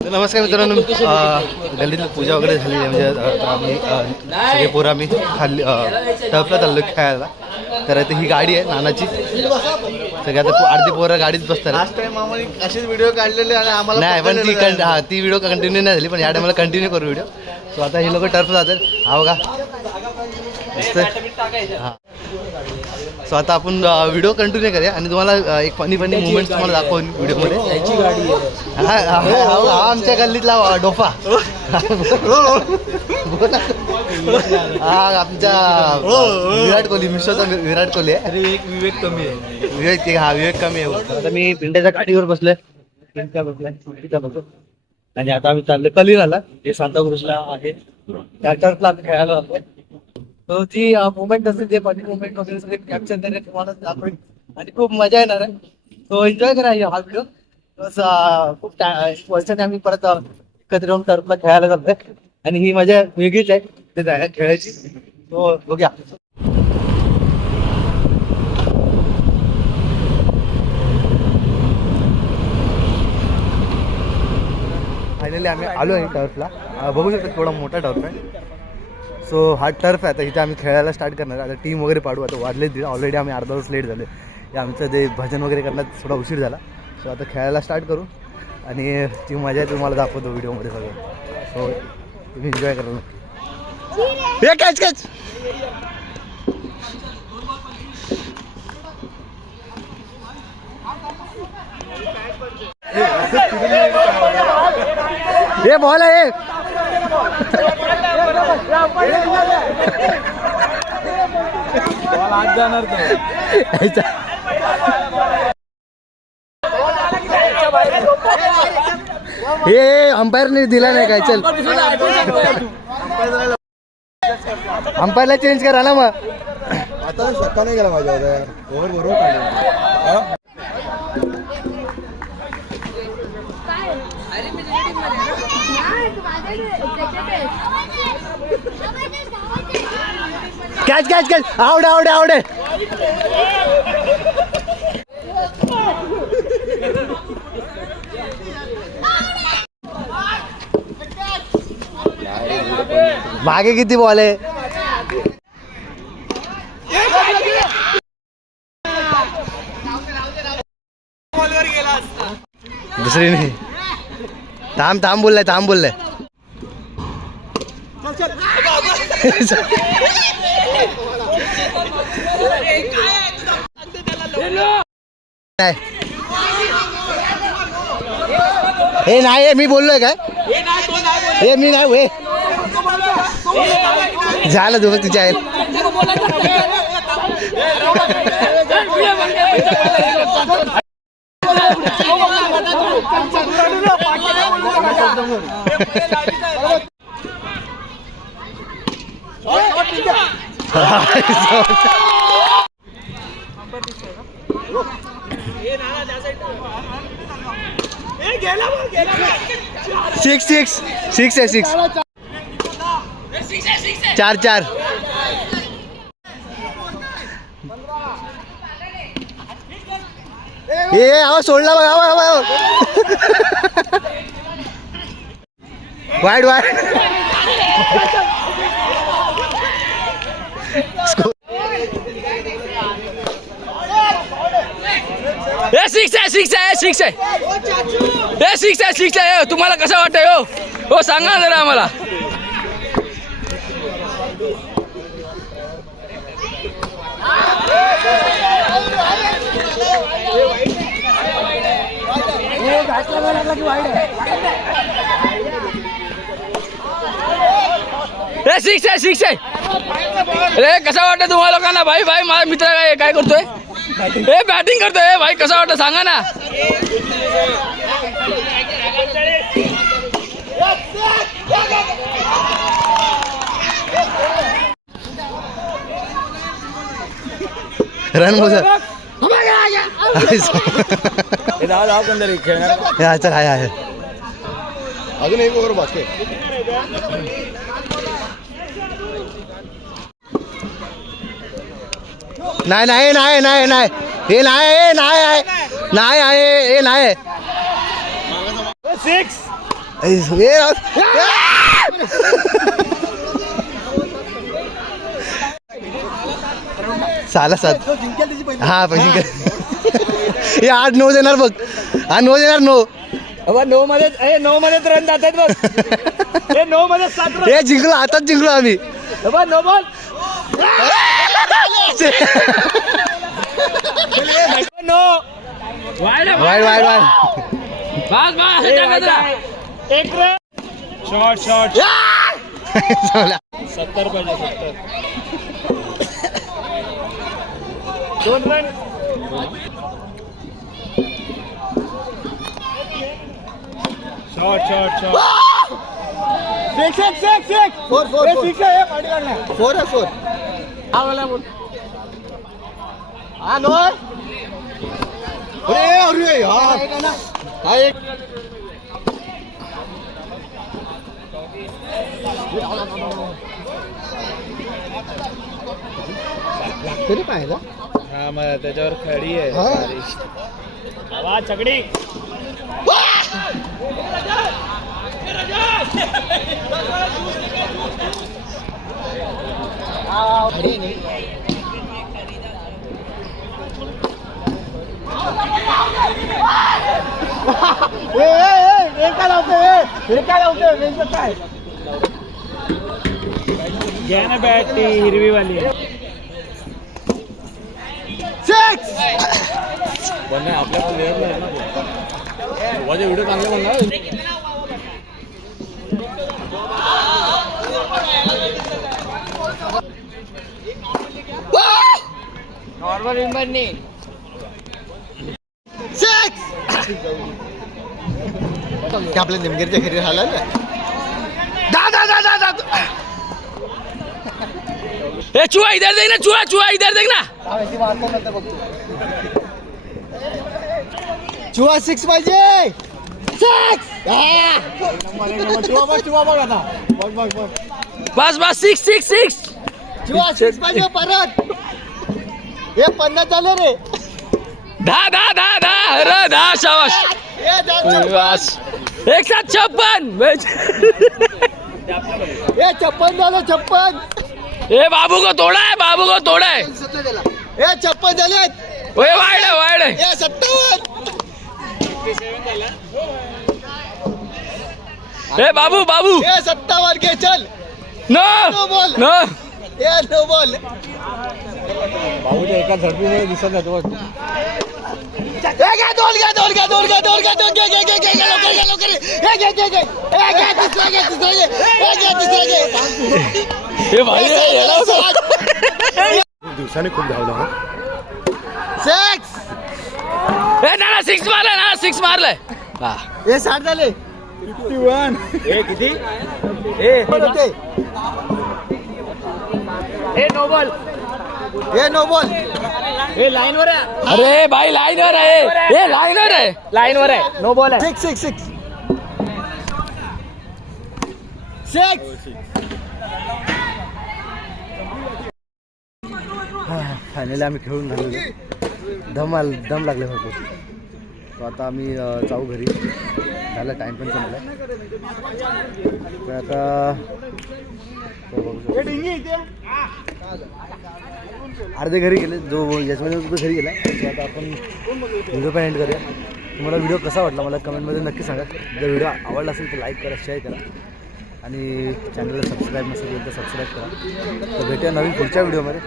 नमस्कार मित्रांनो, गल्लीतली पूजा वगैरे झाली आहे. म्हणजे आम्ही सगळे पोरं आम्ही खाली टर्फला चाललो खेळायला. तर आता ही गाडी आहे नानाची. सगळे आता अर्धी पोरं गाडीत बसतात. लास्ट टाइम आम्हाला असेच व्हिडिओ काढलेले आणि आम्हाला नाही पण ती व्हिडिओ कंटिन्यू नाही झाली, पण या टायमाला कंटिन्यू करू व्हिडिओ. सो आता हे लोक टर्फ जातात. हा बघा हां. सो आता आपण व्हिडिओ कंटिन्यू करूया आणि तुम्हाला एक फनी मुवमेंट्स तुम्हाला दाखवून व्हिडिओमध्ये. हा आमच्या गल्लीतला डोफा. हा आमच्या विराट कोहली, मिस्टरचा विराट कोहली आहे. विवेक कमी आहे. विवेक कमी आहे. आता मी पिंड्याच्या गाडीवर बसलोय. आणि आता आम्ही चाललोय कलिराला, हे सांताक्रुजला आहे. त्या टर्फला आम्ही खेळायला जातोय. तो जी मुवमेंट असेल ते फनी मुवमेंट वगैरे सगळे कॅप्चर करायला तुम्हाला दाखवेल आणि खूप मजा येणार आहे. तो एन्जॉय करा हा व्हिडिओ. खूप वर्षाने आम्ही परत एकत्र येऊन टर्फला खेळायला जातोय आणि ही मजा वेगळीच आहे ते जायला खेळायची. तो बघूया. फायनली आम्ही आलो आहे टर्फला. बघू शकतो थोडा मोठा टर्फ आहे. सो हा टर्फ आहे. आता इथे आम्ही खेळायला स्टार्ट करणार. आता टीम वगैरे पाडू. आता वाजले ऑलरेडी आम्ही अर्धा तास लेट झाले. आमचं ते भजन वगैरे करण्यात थोडा उशीर झाला. सो आता खेळायला स्टार्ट करू आणि ती मजा आहे तुम्हाला दाखवतो व्हिडिओमध्ये सगळं. सो तुम्ही एन्जॉय करा. हे कॅच कॅच हे बॉल आहे. आज जाणार हे अंपायरने दिला नाही काय. चल अंपायरला चेंज करा ना. मग आता सत्ता नाही गेला माझ्या ओव्हर बरोबर काढले. कॅच कॅच कॅच आवडे आवडे आवडे. मागे किती बॉल आहे. दुसरी नाही. थांब बोललाय. हे नाही मी बोललोय काय. हे मी नाही झालं तू तिच्या आहे. सिक्स आहे. 4 हे आवाज सोडला बघा. वाईड सिक्स आहे. तुम्हाला कसं वाटतंय हो सांगा ना जरा आम्हाला. सिक्स आहे. अरे कसं वाटतं तुम्हाला लोकांना. भाई माझा मित्र काय करतोय. हे बॅटिंग करतोय. भाई कसं वाटतं सांगा ना. रन मोजर चल आहे. अजून एक ओव्हर बाकी. नाही नाही नाही नाही नाही हे नाही नाही आहे नाही आहे हे नाही. 6 साला सात हा पैसे हे 8-9 देणार बघ. हा 9 देणार 9. 9 मध्ये रन जातात बघ. हे 9 मध्ये 7 रन. हे जिंकलो आताच जिंकलो आम्ही. No ball. No wide wide wide. एक रन. शॉट 70 पाहिजे. 2 रन. शॉट. सिक्स. 4 हा वाला बोल. हा 9. अरे हा एक तरी पाहिलं. हा मग त्याच्यावर खडी आहे. आवाज चकडी. काय घ्या ना बॅट ती हिरवी वाली. आपल्या व्हिडिओ चांगले म्हणणार. नॉर्मल विंबरनी आपल्या निमगीरच्या घरी राहिला ना. चूहा इधर देखना, चूहा इधर देखना. चुहा 6 पाहिजे. बस 6. चुहा 6 पाहिजे परत. हे 50 झाले रे. धा अरे धा शाबाश. हे बस 156. हे 56 झालं 56. ए बाबू को तोड़ा है. हे 56 झालेत. ओए वाइड है. हे 57. ए बाबू हे 57 घे चल. No ball. नो. हे नो बॉल. भाऊच्या एका झडपीमध्ये दिसत नाही तो. दिवसाने खूप धावला. 6. ए ना 6 मारलाय. हा हे 60 झाले. 51. हे किती. हे नो बॉल. हे नो बॉल. हे लाईनवर आहे. अरे भाई लाईनवर आहे. लाईनवर आहे. नो बॉल आहे. 6. फायनली आम्ही खेळून झालेलो. दम लागले भरपूर. तो आता आम्ही जाऊ घरी. झालं टाइम पण संपला. तर आता अर्धे घरी गेले. जो याच्यामध्ये तो घरी गेला. तर आता आपण व्हिडिओ पण एंड करूया. तुम्हाला व्हिडिओ कसा वाटला मला कमेंटमध्ये नक्की सांगा. जर व्हिडिओ आवडला असेल तर लाईक करा, शेअर करा आणि चॅनलला सबस्क्राईब नसेल तर सबस्क्राईब करा. तर भेटूया नवीन पुढच्या व्हिडिओमध्ये.